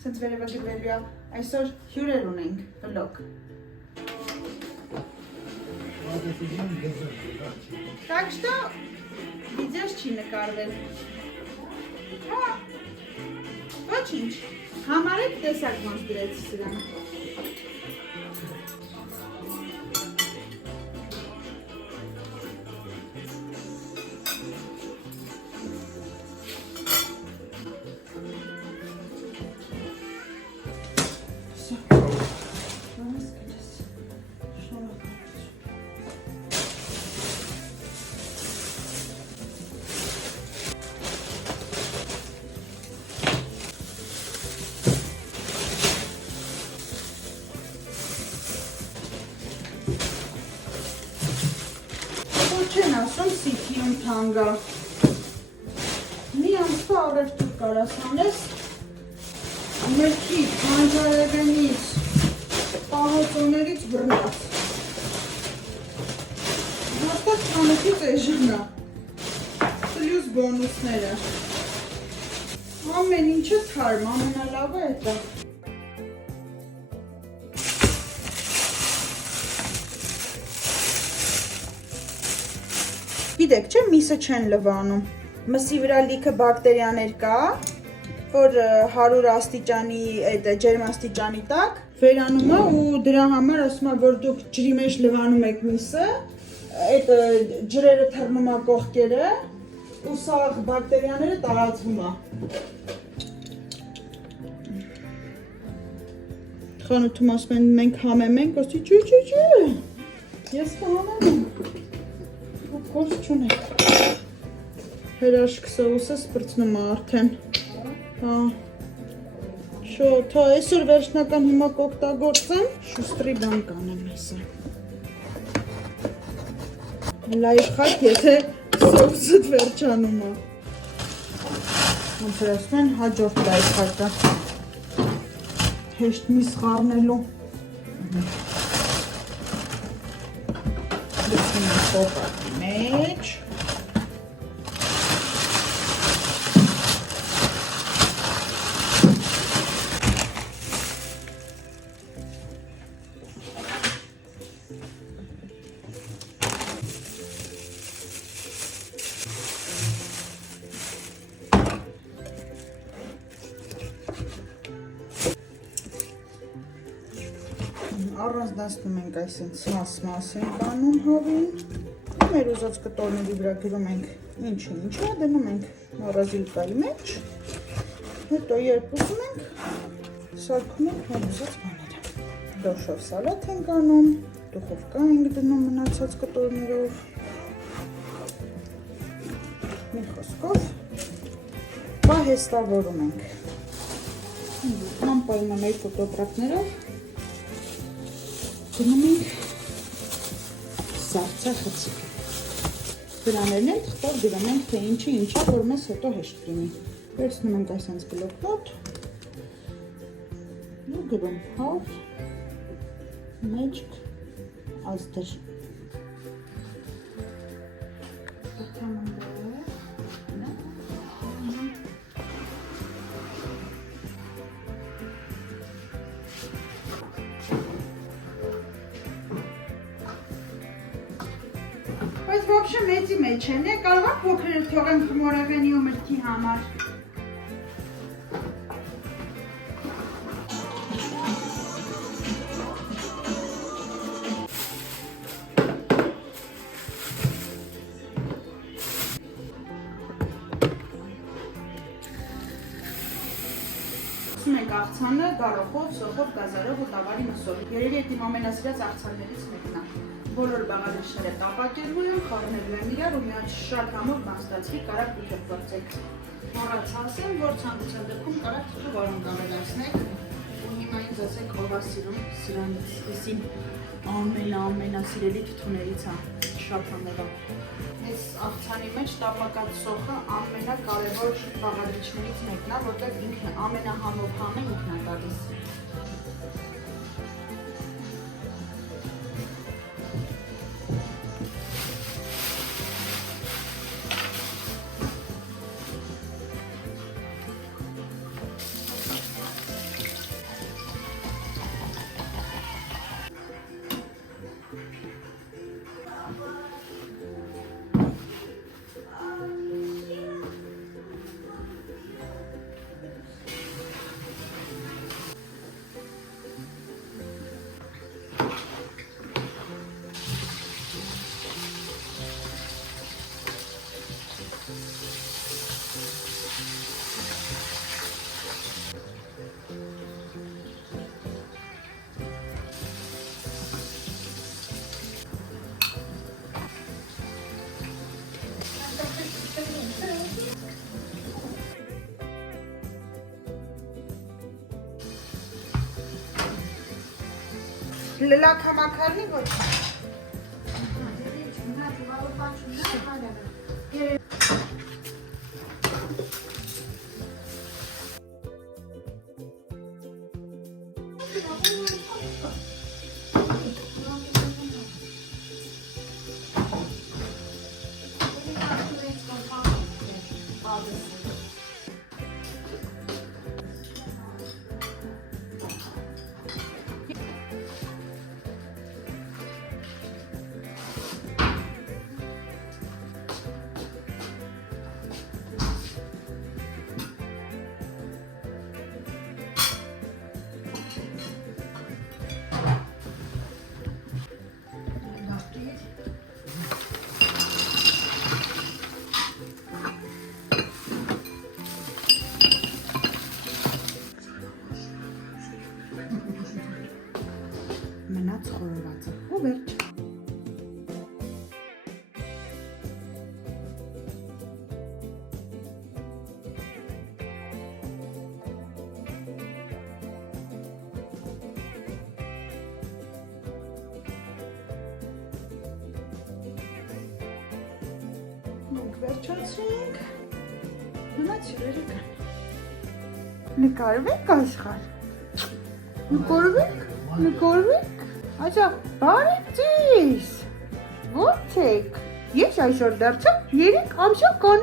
Սենց վերևը գրվելու է, այսօր հյուրեր ունենք, վլոգ։ Так что видеոս չի նկարվել։ Հա, ոչինչ, համարեք տեսակ ոնց դրեցի սրան։ Չեն ասում սիքիում թանգա։ Մի ամսվա առևտուր կարաս անես, մրգից, մանջարեղենից, պահոցոներից բռնած։ Հաստատ խանութից էժանա, պլյուս բոնուսները։ Ամեն ինչը թարմ, ամենալավը էտա։ Գիտեք, չէ, միսը չեն լվանում։ Մսի վրա լիքը բակտերիաներ կա, որ 100 աստիճանի, ջերմաստիճանի տակ վերանում է ու դրա համար ասում է, որ դուք ջրի մեջ լվանում եք միսը, այդ ջրերը թռնում է կողքերը ու սա բակտերիաները տարածվում է։ Խանութում ասում են մենք համեմ ենք, ասի չէ, ես կհամեմ եմ։ Գործ չունեք, հերաշք սոուսը սպրծնում է արդեն, շոտ, այսօր վերջնական հիմա կօգտագործեմ, շուստրի բան կանեմ եսը, լայֆխակ, եթե սոուսըդ վերջանում է, ոնց էր ասում են հաջորդ լայֆխակը, հեշտ միս խառնելու, կոպակի մեջ առանձնացնում ենք այսինչ մաս ենք անում հավին մեր ուզած կտորների վրա գրում ենք ինչը դնում ենք մորազիլկայի մեջ հետո երբ ուզում ենք սարքում ենք մեր ուզած բաները դոշով սալատ ենք անում դուխովկա ենք դնում մնացած կտորներով մի խոսքով պահեստավորում ենք անպայման այդ ֆոտոտրակներով դնում ենք սարցախցիկ դրաներն են թղթով գրում ենք, թե ինչը, որ մեզ հետո հեշտ լինի վերցնում ենք այսենց բլոկնոտ ու գրում half magic azdır Բայց ոբշե մեծի մեջ են, կարող է փոքր թողեմ խմորեղենի ու մրգի համար։ Ուսում ենք աղցանը գարոխով, սոխով, գազարով ու տավարի մսով։ Երևի այդ իմ ամենասիրած աղցաններից մեկն է։ Բոլոր բաղադրիչները տապակելու եմ, խառնելու եմ իրար ու մի հատ շատ համով բան ստացվի, կարակ ուժեղ գործեք։ Մոռացած եմ, որ ցանկության դեպքում կարակ թթու վարունգ ավելացնեք ու հիմա ինձ ասեք ով է սիրում սրանից, էսին ամենասիրելի թթուներից է, շատ համեղը։ Այս աղցանի մեջ տապակած սոխը ամենակարևոր բաղադրիչներից մեկն է, որտեղ ինքն ամենահամով համը ինքն է տալիս։ լլաքամաքարնի ոչ։ Մնաց խորովածը ու վերջ։ Մենք վերջացրինք, մնաց հյուրերը կան։ Նկարվեք աշխար, նկարվեք, Աջա, բարև ձեզ, ո՞ց եք, ես այսօր դարձա 3 ամսական